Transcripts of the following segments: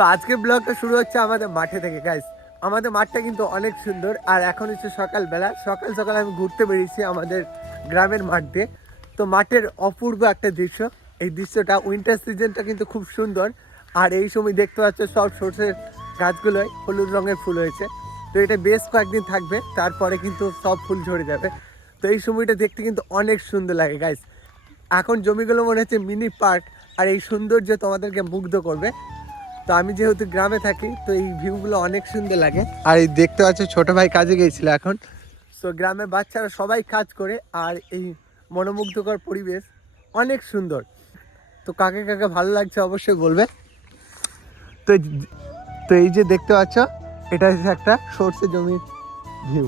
তো আজকের ব্লগটা শুরু হচ্ছে আমাদের মাঠে থেকে গাইস। আমাদের মাঠটা কিন্তু অনেক সুন্দর, আর এখন হচ্ছে সকালবেলা। সকাল সকাল আমি ঘুরতে বেরিয়েছি আমাদের গ্রামের মাঠ দিয়ে। তো মাঠের অপূর্ব একটা দৃশ্য। এই দৃশ্যটা উইন্টার সিজনটা কিন্তু খুব সুন্দর। আর এই সময় দেখতে পাচ্ছ সব সরষের গাছগুলোয় হলুদ রঙের ফুল হয়েছে। তো এটা বেশ কয়েকদিন থাকবে, তারপরে কিন্তু সব ফুল ঝরে যাবে। তো এই সময়টা দেখতে কিন্তু অনেক সুন্দর লাগে গাইস। এখন জমিগুলো মনে হচ্ছে মিনি পার্ক, আর এই সৌন্দর্য তোমাদেরকে মুগ্ধ করবে। তো আমি যেহেতু গ্রামে থাকি, তো এই ভিউগুলো অনেক সুন্দর লাগে। আর এই দেখতে পাচ্ছ ছোট ভাই কাজে গিয়েছিল এখন। তো গ্রামের বাচ্চারা সবাই কাজ করে, আর এই মনোমুগ্ধকর পরিবেশ অনেক সুন্দর। তো কাকে কাকে ভালো লাগছে অবশ্যই বলবে। তো তো এই যে দেখতে পাচ্ছ, এটা হচ্ছে একটা সরষে জমির ভিউ।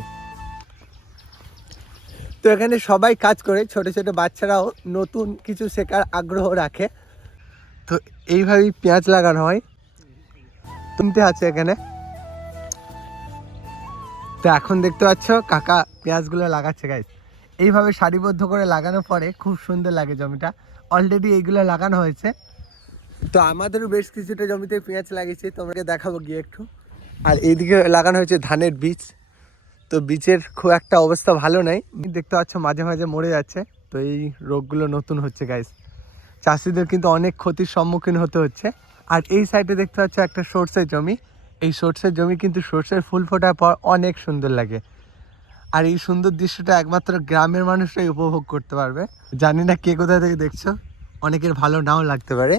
তো এখানে সবাই কাজ করে, ছোট ছোট বাচ্চারাও নতুন কিছু শেখার আগ্রহ রাখে। তো এইভাবেই পেঁয়াজ লাগানো হয়। তিনটে আছে এখানে। তো এখন দেখতে পাচ্ছ কাকা পেঁয়াজগুলো লাগাচ্ছে গাইস। এইভাবে সারিবদ্ধ করে লাগানোর পরে খুব সুন্দর লাগে জমিটা। অলরেডি এইগুলো লাগানো হয়েছে। তো আমাদেরও বেশ কিছুটা জমিতে পেঁয়াজ লাগিয়েছি, তোমাকে দেখাবো গিয়ে একটু। আর এইদিকে লাগানো হয়েছে ধানের বীজ। তো বীজের খুব একটা অবস্থা ভালো নাই, দেখতে পাচ্ছ মাঝে মাঝে মরে যাচ্ছে। তো এই রোগগুলো নতুন হচ্ছে গাইস। চাষিদের কিন্তু অনেক ক্ষতির সম্মুখীন হতে হচ্ছে। আর এই সাইডে দেখতে পাচ্ছ একটা সরষের জমি। এই সরষের জমি কিন্তু সরষের ফুল ফোটার পর অনেক সুন্দর লাগে। আর এই সুন্দর দৃশ্যটা একমাত্র গ্রামের মানুষরাই উপভোগ করতে পারবে। জানি না কে কোথা থেকে দেখছো, অনেকের ভালো নাও লাগতে পারে,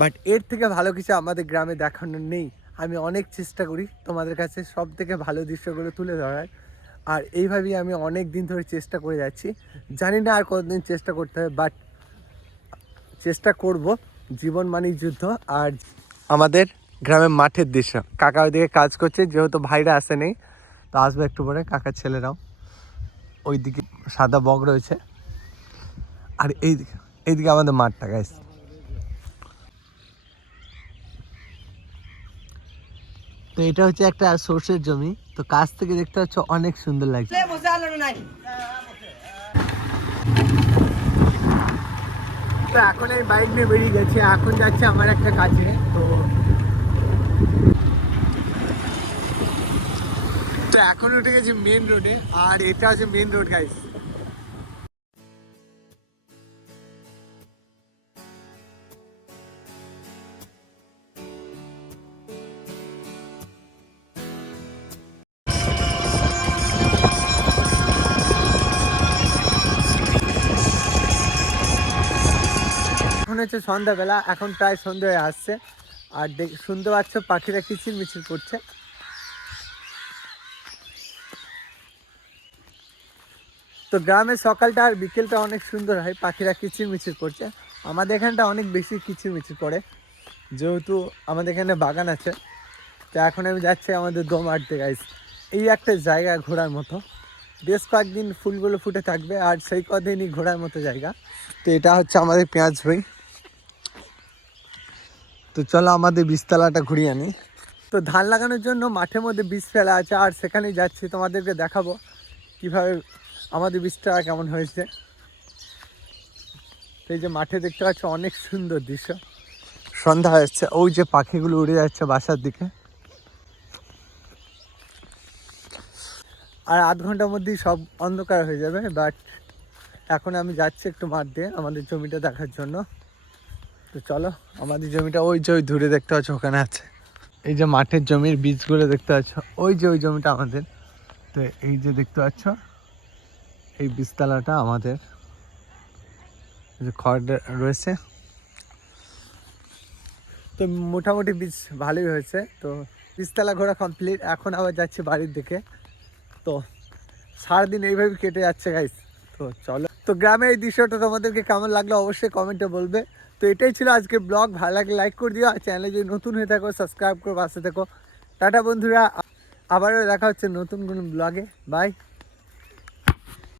বাট এর থেকে ভালো কিছু আমাদের গ্রামে দেখানোর নেই। আমি অনেক চেষ্টা করি তোমাদের কাছে সব থেকে ভালো দৃশ্যগুলো তুলে ধরার। আর এইভাবেই আমি অনেক দিন ধরে চেষ্টা করে যাচ্ছি। জানি না আর কতদিন চেষ্টা করতে হবে, বাট চেষ্টা করব। জীবন মানেই যুদ্ধ। আর আমাদের গ্রামের মাঠের দৃশ্য, কাকা ওইদিকে কাজ করছে, যেহেতু ভাইরা আসে নেই, তো আসবে একটু পরে কাকার ছেলেরাও। ওইদিকে সাদা বক রয়েছে। আর এইদিকে আমাদের মাঠটা গাইস। তো এটা হচ্ছে একটা সরষের জমি। তো কাছ থেকে দেখতে পাচ্ছ অনেক সুন্দর লাগছে। তো এখন এই বাইক নিয়ে বেরিয়ে গেছে, এখন যাচ্ছে আমার একটা কাজে। তো তো এখন উঠে গেছি মেন রোডে, আর এটা হচ্ছে মেন রোড গাইস। এখন হচ্ছে সন্ধ্যাবেলা, এখন প্রায় সন্ধ্যা হয়ে আসছে। আর শুনতে পাচ্ছ পাখিরা কিচির মিচির করছে। তো গ্রামের সকালটা আর বিকেলটা অনেক সুন্দর হয়, পাখিরা কিচির মিচির করছে। আমাদের এখানটা অনেক বেশি কিচির মিচির করে, যেহেতু আমাদের এখানে বাগান আছে। তো এখন আমি যাচ্ছি আমাদের দম আটতে গাইস। এই একটা জায়গা ঘোরার মতো, বেশ কয়েকদিন ফুলগুলো ফুটে থাকবে, আর সেই কদিনই ঘোরার মতো জায়গা। তো এটা হচ্ছে আমাদের পেঁয়াজ ভুঁই। তো চলো আমাদের বীজতলাটা ঘুরিয়ে আনি। তো ধান লাগানোর জন্য মাঠের মধ্যে বীজ ফেলা আছে, আর সেখানেই যাচ্ছি, তোমাদেরকে দেখাবো কিভাবে আমাদের বীজটা কেমন হয়েছে। এই যে মাঠে দেখতে পাচ্ছ অনেক সুন্দর দৃশ্য। সন্ধ্যা হচ্ছে, ওই যে পাখিগুলো উড়ে যাচ্ছে বাসার দিকে। আর আধ ঘন্টার মধ্যেই সব অন্ধকার হয়ে যাবে। বাট এখন আমি যাচ্ছি একটু মাঠ দিয়ে আমাদের জমিটা দেখার জন্য। তো চলো, আমাদের জমিটা ওই যে ওই দূরে দেখতে পাচ্ছ ওখানে আছে। এই যে মাঠের জমির বীজগুলো দেখতে পাচ্ছ, ওই যে ওই জমিটা আমাদের। তো এই যে দেখতে পাচ্ছ এই বীজতলাটা আমাদের, যে খড় রয়েছে। তো মোটামুটি বীজ ভালোই হয়েছে। তো বীজতলা ঘোরা কমপ্লিট, এখন আবার যাচ্ছি বাড়ির দিকে। তো সারাদিন এইভাবে কেটে যাচ্ছে গাইস। তো চলো, তো গ্রামের এই দৃশ্যটা তোমাদেরকে কেমন লাগলো অবশ্যই কমেন্টে বলবে। তো এটাই ছিল আজকে ব্লগ। ভালো লাগলে লাইক করে দিও, আর চ্যানেলে যদি নতুন হয়ে থাকো সাবস্ক্রাইব করে পাশে থেকো। টাটা বন্ধুরা, আবারও দেখা হচ্ছে নতুন কোনো ব্লগে। বাই।